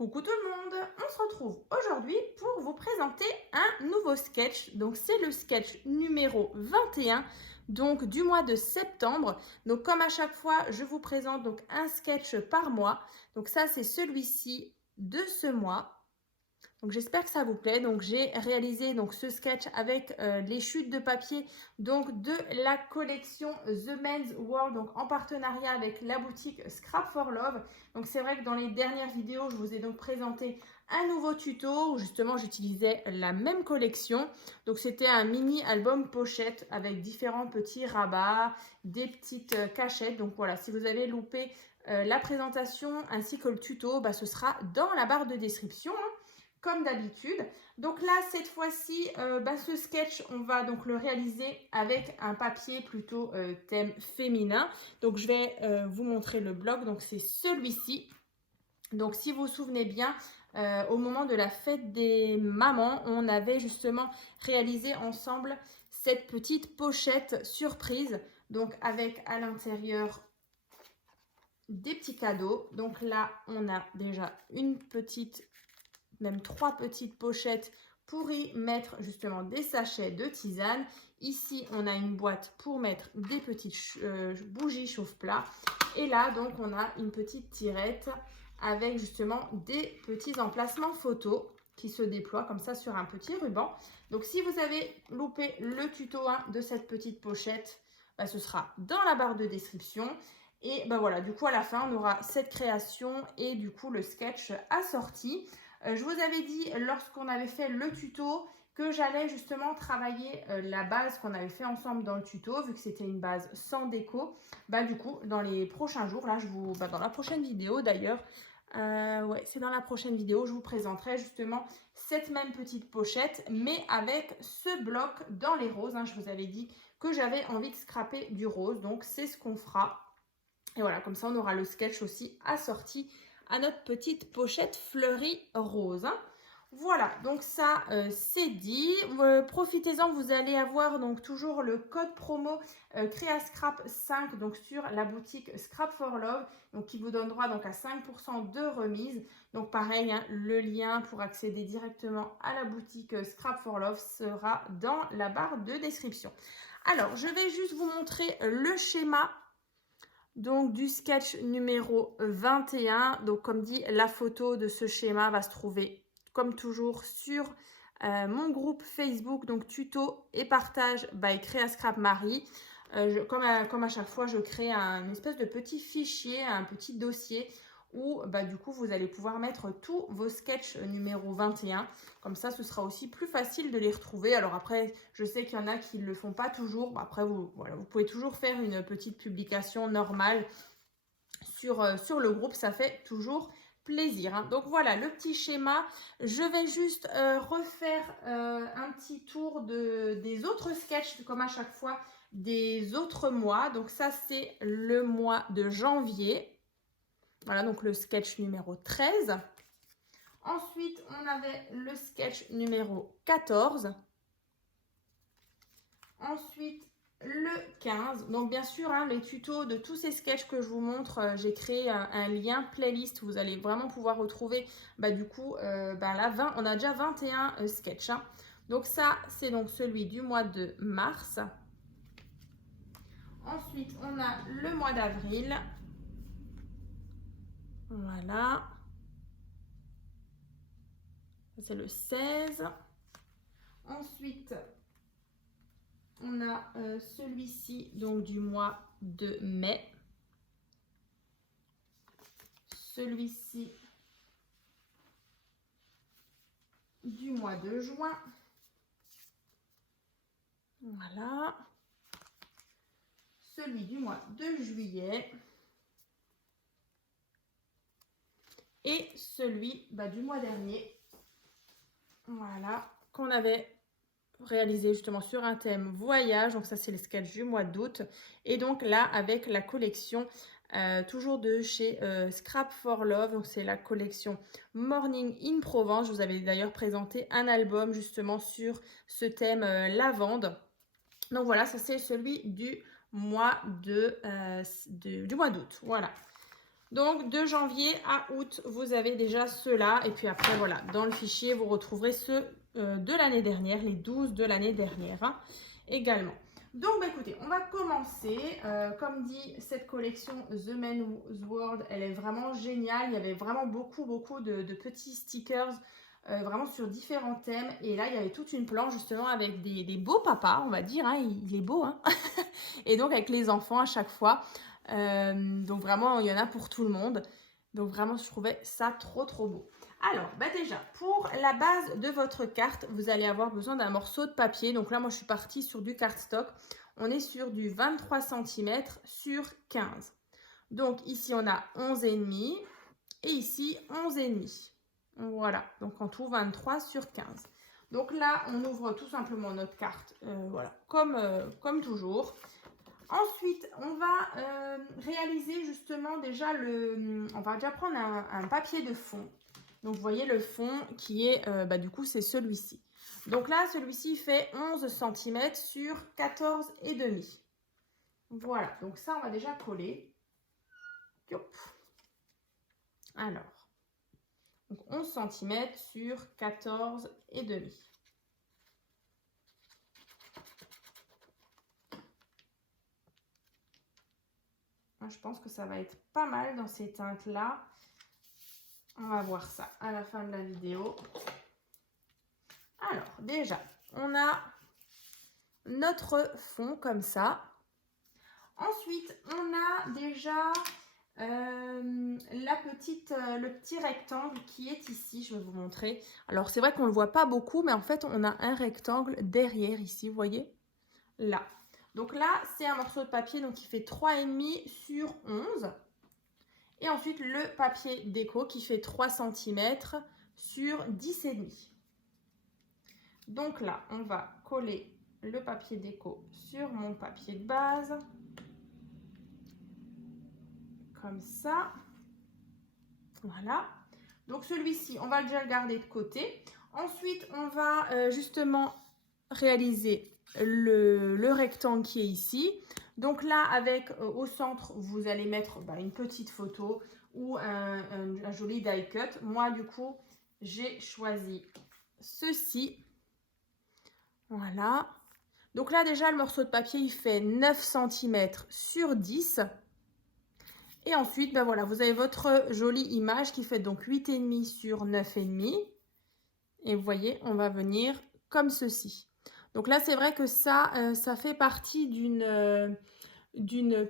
Coucou tout le monde, on se retrouve aujourd'hui pour vous présenter un nouveau sketch. Donc c'est le sketch numéro 21 donc du mois de septembre. Donc comme à chaque fois, je vous présente donc un sketch par mois. Donc ça c'est celui-ci de ce mois. Donc j'espère que ça vous plaît. Donc j'ai réalisé donc ce sketch avec les chutes de papier donc de la collection The Men's World, donc en partenariat avec la boutique Scrap for Love. Donc c'est vrai que dans les dernières vidéos, je vous ai donc présenté un nouveau tuto où justement j'utilisais la même collection. Donc c'était un mini album pochette avec différents petits rabats, des petites cachettes. Donc voilà, si vous avez loupé la présentation ainsi que le tuto, ce sera dans la barre de description, hein, comme d'habitude. Donc là, cette fois-ci, ce sketch, on va donc le réaliser avec un papier plutôt thème féminin. Donc je vais vous montrer le bloc. Donc c'est celui-ci. Donc si vous vous souvenez bien, au moment de la fête des mamans, on avait justement réalisé ensemble cette petite pochette surprise. Donc avec à l'intérieur des petits cadeaux. Donc là, on a déjà une petite, même 3 petites pochettes pour y mettre justement des sachets de tisane. Ici, on a une boîte pour mettre des petites bougies chauffe-plat. Et là, donc, on a une petite tirette avec justement des petits emplacements photos qui se déploient comme ça sur un petit ruban. Donc, si vous avez loupé le tuto 1 de cette petite pochette, ce sera dans la barre de description. Et voilà, du coup, à la fin, on aura cette création et du coup, le sketch assorti. Je vous avais dit lorsqu'on avait fait le tuto que j'allais justement travailler la base qu'on avait fait ensemble dans le tuto, vu que c'était une base sans déco. Du coup, dans les prochains jours, là, dans la prochaine vidéo d'ailleurs, ouais, c'est dans la prochaine vidéo, je vous présenterai justement cette même petite pochette, mais avec ce bloc dans les roses, hein. Je vous avais dit que j'avais envie de scraper du rose, donc c'est ce qu'on fera. Et voilà, comme ça, on aura le sketch aussi assorti à notre petite pochette fleurie rose, hein. Voilà, donc ça, c'est dit. Profitez-en, vous allez avoir donc toujours le code promo Créascrap 5 donc sur la boutique Scrap for Love, donc qui vous donne droit donc à 5% de remise. Donc pareil, hein, le lien pour accéder directement à la boutique Scrap for Love sera dans la barre de description. Alors, je vais juste vous montrer le schéma donc du sketch numéro 21. Donc comme dit, la photo de ce schéma va se trouver comme toujours sur mon groupe Facebook, donc tuto et partage by Créascrap Marie. Comme à chaque fois, je crée un espèce de petit fichier, un petit dossier où du coup vous allez pouvoir mettre tous vos sketchs numéro 21. Comme ça, ce sera aussi plus facile de les retrouver. Alors après, je sais qu'il y en a qui ne le font pas toujours. Après, vous pouvez toujours faire une petite publication normale sur le groupe. Ça fait toujours plaisir, hein. Donc voilà le petit schéma. Je vais juste refaire un petit tour des autres sketchs, comme à chaque fois, des autres mois. Donc ça, c'est le mois de janvier. Voilà, donc le sketch numéro 13. Ensuite, on avait le sketch numéro 14. Ensuite, le 15. Donc, bien sûr, hein, les tutos de tous ces sketchs que je vous montre, j'ai créé un lien playlist. Vous allez vraiment pouvoir retrouver, du coup, là, on a déjà 21 sketchs, hein. Donc, ça, c'est donc celui du mois de mars. Ensuite, on a le mois d'avril. Voilà. C'est le 16. Ensuite, on a celui-ci donc du mois de mai. Celui-ci du mois de juin. Voilà. Celui du mois de juillet. Et celui du mois dernier. Voilà, qu'on avait réalisé justement sur un thème voyage. Donc ça, c'est le sketch du mois d'août. Et donc là, avec la collection toujours de chez Scrap for Love. Donc c'est la collection Morning in Provence. Je vous avais d'ailleurs présenté un album justement sur ce thème lavande. Donc voilà, ça c'est celui du mois du mois d'août. Voilà. Donc, de janvier à août, vous avez déjà ceux-là. Et puis après, voilà, dans le fichier, vous retrouverez ceux de l'année dernière, les 12 de l'année dernière hein, également. Donc, bah, écoutez, on va commencer. Comme dit, cette collection The Men's World, elle est vraiment géniale. Il y avait vraiment beaucoup de petits stickers vraiment sur différents thèmes. Et là, il y avait toute une planche justement avec des beaux papas, on va dire. Hein, il est beau. Hein et donc, avec les enfants à chaque fois. Donc vraiment, il y en a pour tout le monde. Donc vraiment, je trouvais ça trop beau. Alors, bah déjà, pour la base de votre carte, vous allez avoir besoin d'un morceau de papier. Donc là, moi, je suis partie sur du cardstock. On est sur du 23 cm sur 15. Donc ici, on a 11,5 et ici, 11,5. Voilà, donc en tout, 23 sur 15. Donc là, on ouvre tout simplement notre carte, voilà, comme toujours. Ensuite, on va réaliser justement déjà on va déjà prendre un papier de fond. Donc, vous voyez le fond qui est, du coup, c'est celui-ci. Donc là, celui-ci fait 11 cm sur 14,5. Voilà, donc ça, on va déjà coller. Yop. Alors, donc 11 cm sur 14,5. Je pense que ça va être pas mal dans ces teintes-là. On va voir ça à la fin de la vidéo. Alors, déjà, on a notre fond comme ça. Ensuite, on a déjà le petit rectangle qui est ici. Je vais vous montrer. Alors, c'est vrai qu'on ne le voit pas beaucoup, mais en fait, on a un rectangle derrière ici, vous voyez? Là. Donc là, c'est un morceau de papier donc qui fait 3,5 sur 11. Et ensuite, le papier déco qui fait 3 cm sur 10,5. Donc là, on va coller le papier déco sur mon papier de base. Comme ça. Voilà. Donc celui-ci, on va déjà le garder de côté. Ensuite, on va justement réaliser le rectangle qui est ici. Donc là, avec au centre, vous allez mettre une petite photo ou un joli die cut. Moi, du coup, j'ai choisi ceci. Voilà. Donc là, déjà, le morceau de papier, il fait 9 cm sur 10. Et ensuite, voilà, vous avez votre jolie image qui fait donc 8,5 sur 9,5. Et vous voyez, on va venir comme ceci. Donc là, c'est vrai que ça fait partie d'une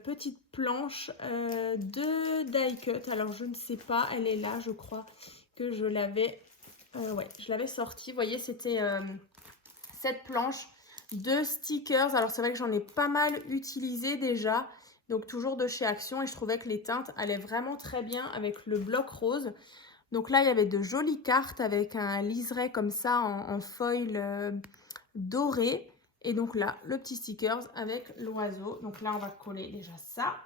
petite planche de die cut. Alors, je ne sais pas, elle est là, je crois que je l'avais sortie. Vous voyez, c'était cette planche de stickers. Alors, c'est vrai que j'en ai pas mal utilisé déjà. Donc, toujours de chez Action. Et je trouvais que les teintes allaient vraiment très bien avec le bloc rose. Donc là, il y avait de jolies cartes avec un liseré comme ça en foil doré. Et donc là, le petit stickers avec l'oiseau. Donc là, on va coller déjà ça.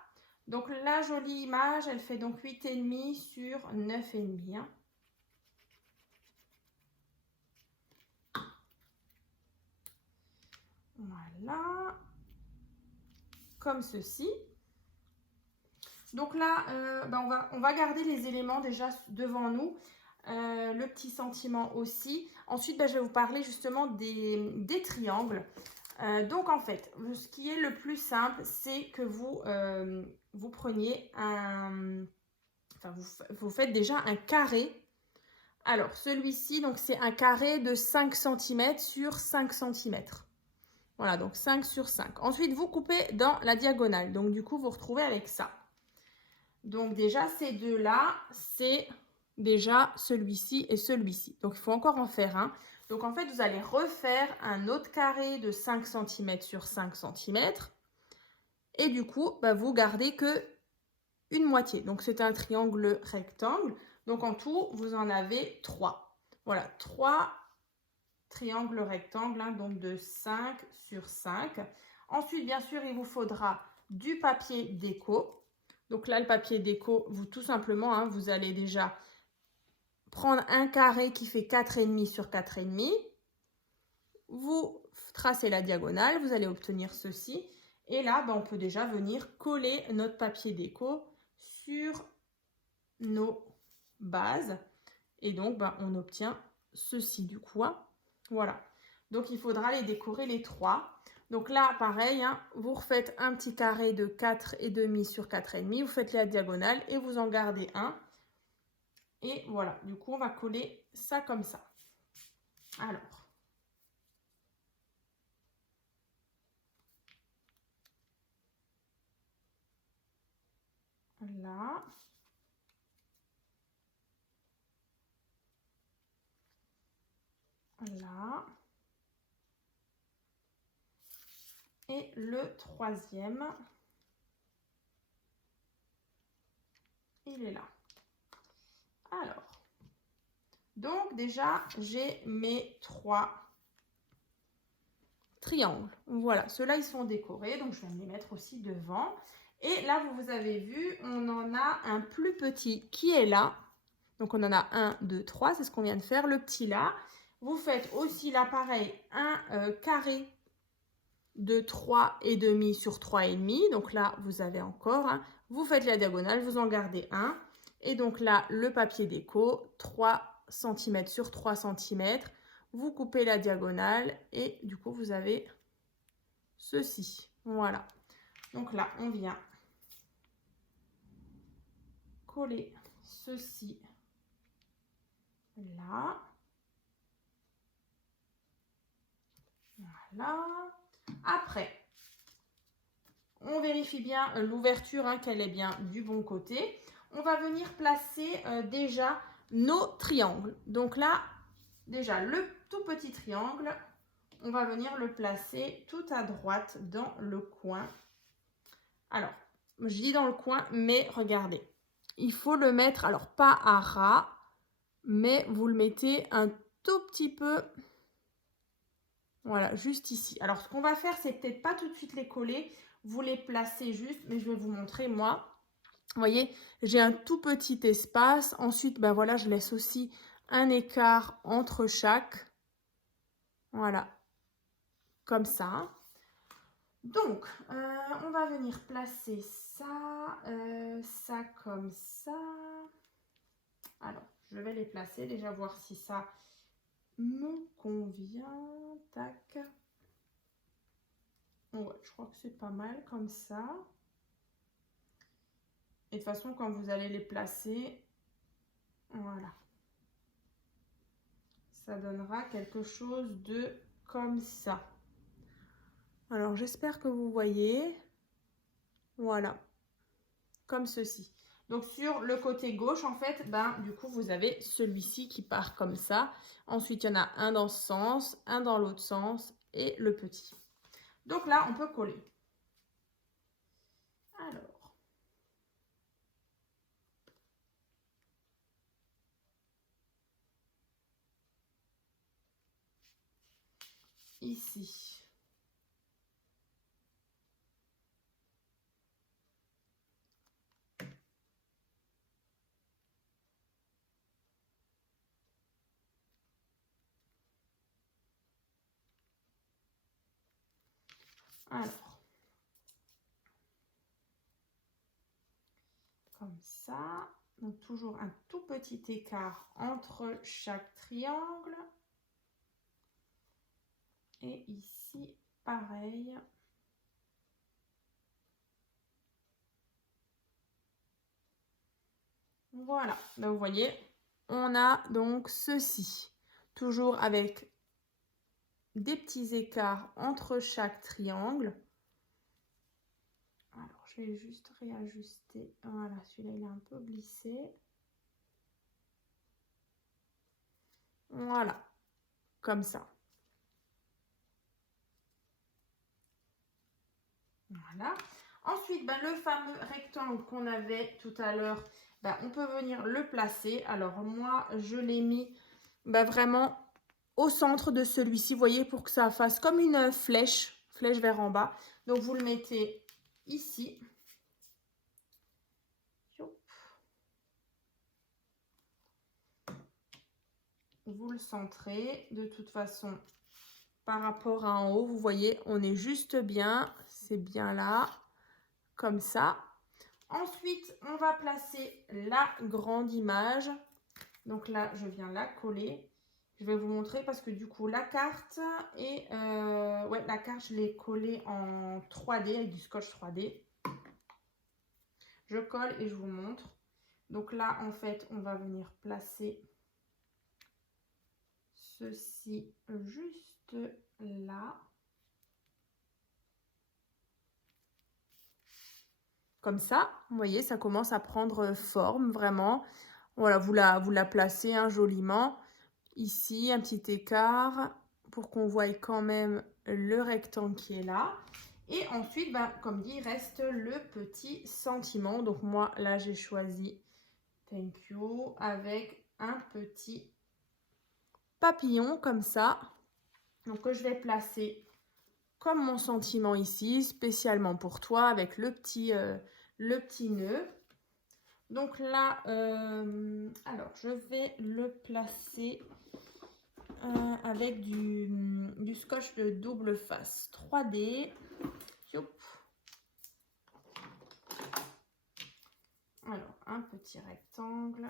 Donc la jolie image, elle fait donc 8,5 sur 9,5. Hein. Voilà. Comme ceci. Donc là, on va garder les éléments déjà devant nous. Le petit sentiment aussi. Ensuite, je vais vous parler justement des triangles. Donc en fait, ce qui est le plus simple, c'est que vous preniez vous faites déjà un carré. Alors celui-ci, donc c'est un carré de 5 cm sur 5 cm. Voilà, donc 5 sur 5. Ensuite, vous coupez dans la diagonale. Donc du coup, vous retrouvez avec ça. Donc déjà, ces deux-là, c'est déjà celui-ci et celui-ci. Donc il faut encore en faire un. Donc en fait, vous allez refaire un autre carré de 5 cm sur 5 cm. Et du coup, vous gardez que une moitié. Donc c'est un triangle rectangle. Donc en tout, vous en avez 3. Voilà, 3 triangles rectangles, hein, donc de 5 sur 5. Ensuite, bien sûr, il vous faudra du papier déco. Donc là, le papier déco, tout simplement, hein, vous allez déjà prendre un carré qui fait 4,5 sur 4,5. Vous tracez la diagonale, vous allez obtenir ceci. Et là, on peut déjà venir coller notre papier déco sur nos bases. Et donc, ben, on obtient ceci du coup. Hein. Voilà. Donc, il faudra les décorer les 3. Donc là, pareil, hein, vous refaites un petit carré de 4,5 sur 4,5. Vous faites la diagonale et vous en gardez un. Et voilà. Du coup, on va coller ça comme ça. Alors. Là. Là. Et le 3e, il est là. Alors, donc déjà, j'ai mes 3 triangles. Voilà, ceux-là, ils sont décorés, donc je vais me les mettre aussi devant. Et là, vous avez vu, on en a un plus petit qui est là. Donc, on en a 1, 2, 3, c'est ce qu'on vient de faire, le petit là. Vous faites aussi là, pareil, un carré de 3,5 sur 3,5. Donc là, vous avez encore, hein, vous faites la diagonale, vous en gardez un. Et donc là, le papier déco, 3 cm sur 3 cm. Vous coupez la diagonale et du coup, vous avez ceci. Voilà. Donc là, on vient coller ceci là. Voilà. Après, on vérifie bien l'ouverture, hein, qu'elle est bien du bon côté. On va venir placer déjà nos triangles. Donc là, déjà, le tout petit triangle, on va venir le placer tout à droite dans le coin. Alors, je dis dans le coin, mais regardez, il faut le mettre, alors pas à ras, mais vous le mettez un tout petit peu, voilà, juste ici. Alors, ce qu'on va faire, c'est peut-être pas tout de suite les coller, vous les placez juste, mais je vais vous montrer moi. Vous voyez, j'ai un tout petit espace. Ensuite, ben voilà, je laisse aussi un écart entre chaque. Voilà, comme ça. Donc, on va venir placer ça, ça comme ça. Alors, je vais les placer, déjà voir si ça me convient. Tac. Ouais, je crois que c'est pas mal comme ça. Et de toute façon, quand vous allez les placer, voilà. Ça donnera quelque chose de comme ça. Alors, j'espère que vous voyez. Voilà. Comme ceci. Donc, sur le côté gauche, en fait, ben, du coup, vous avez celui-ci qui part comme ça. Ensuite, il y en a un dans ce sens, un dans l'autre sens et le petit. Donc là, on peut coller. Alors. Ici. Alors. Comme ça. Donc, toujours un tout petit écart entre chaque triangle. Et ici, pareil. Voilà, donc vous voyez, on a donc ceci, toujours avec des petits écarts entre chaque triangle. Alors, je vais juste réajuster. Voilà, celui-là, il est un peu glissé. Voilà, comme ça. Voilà. Ensuite, ben, le fameux rectangle qu'on avait tout à l'heure, ben, on peut venir le placer. Alors, moi, je l'ai mis ben, vraiment au centre de celui-ci, vous voyez, pour que ça fasse comme une flèche vers en bas. Donc, vous le mettez ici. Vous le centrez. De toute façon, par rapport à en haut, vous voyez, on est juste bien. C'est bien là, comme ça. Ensuite, on va placer la grande image. Donc là, je viens la coller. Je vais vous montrer parce que du coup, la carte et ouais, la carte, je l'ai collée en 3D avec du scotch 3D. Je colle et je vous montre. Donc là, en fait, on va venir placer ceci juste là. Comme ça, vous voyez, ça commence à prendre forme vraiment. Voilà, vous la placez hein, joliment. Ici, un petit écart pour qu'on voie quand même le rectangle qui est là. Et ensuite, ben, comme dit, il reste le petit sentiment. Donc moi, là, j'ai choisi Thank you avec un petit papillon comme ça. Donc que je vais placer comme mon sentiment ici, spécialement pour toi, avec le petit nœud. Donc là, alors je vais le placer avec du scotch de double face 3D. Youp. Alors, un petit rectangle.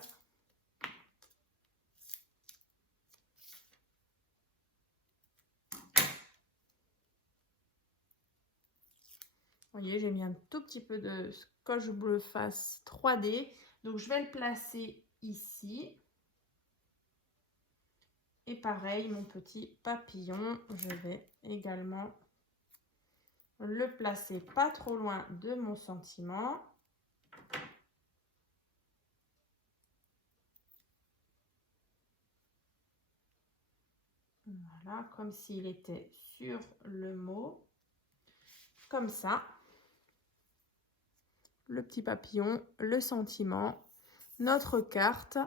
Vous voyez, j'ai mis un tout petit peu de scotch bleu face 3D. Donc, je vais le placer ici. Et pareil, mon petit papillon, je vais également le placer pas trop loin de mon sentiment. Voilà, comme s'il était sur le mot. Comme ça. Le petit papillon, le sentiment, notre carte.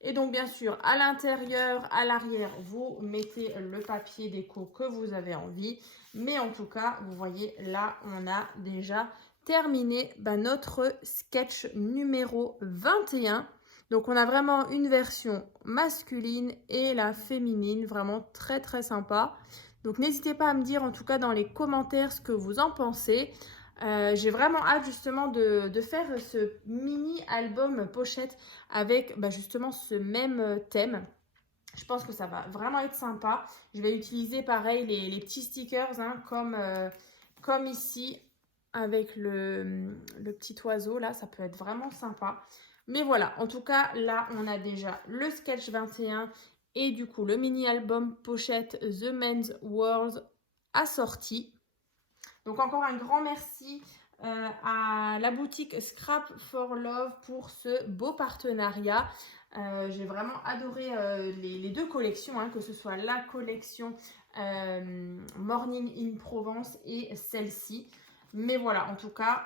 Et donc, bien sûr, à l'intérieur, à l'arrière, vous mettez le papier déco que vous avez envie. Mais en tout cas, vous voyez, là, on a déjà terminé notre sketch numéro 21. Donc, on a vraiment une version masculine et la féminine, vraiment très, très sympa. Donc, n'hésitez pas à me dire, en tout cas, dans les commentaires, ce que vous en pensez. J'ai vraiment hâte justement de faire ce mini album pochette avec justement ce même thème. Je pense que ça va vraiment être sympa. Je vais utiliser pareil les petits stickers hein, comme ici avec le petit oiseau là. Ça peut être vraiment sympa. Mais voilà, en tout cas là on a déjà le sketch 21 et du coup le mini album pochette The Men's World assorti. Donc encore un grand merci à la boutique Scrap for Love pour ce beau partenariat. J'ai vraiment adoré les deux collections, hein, que ce soit la collection Morning in Provence et celle-ci. Mais voilà, en tout cas,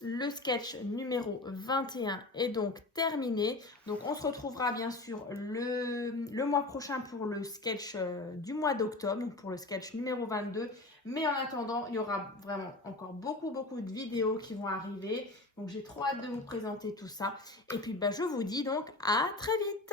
le sketch numéro 21 est donc terminé. Donc, on se retrouvera bien sûr le mois prochain pour le sketch du mois d'octobre, donc pour le sketch numéro 22. Mais en attendant, il y aura vraiment encore beaucoup de vidéos qui vont arriver. Donc, j'ai trop hâte de vous présenter tout ça. Et puis, je vous dis donc à très vite!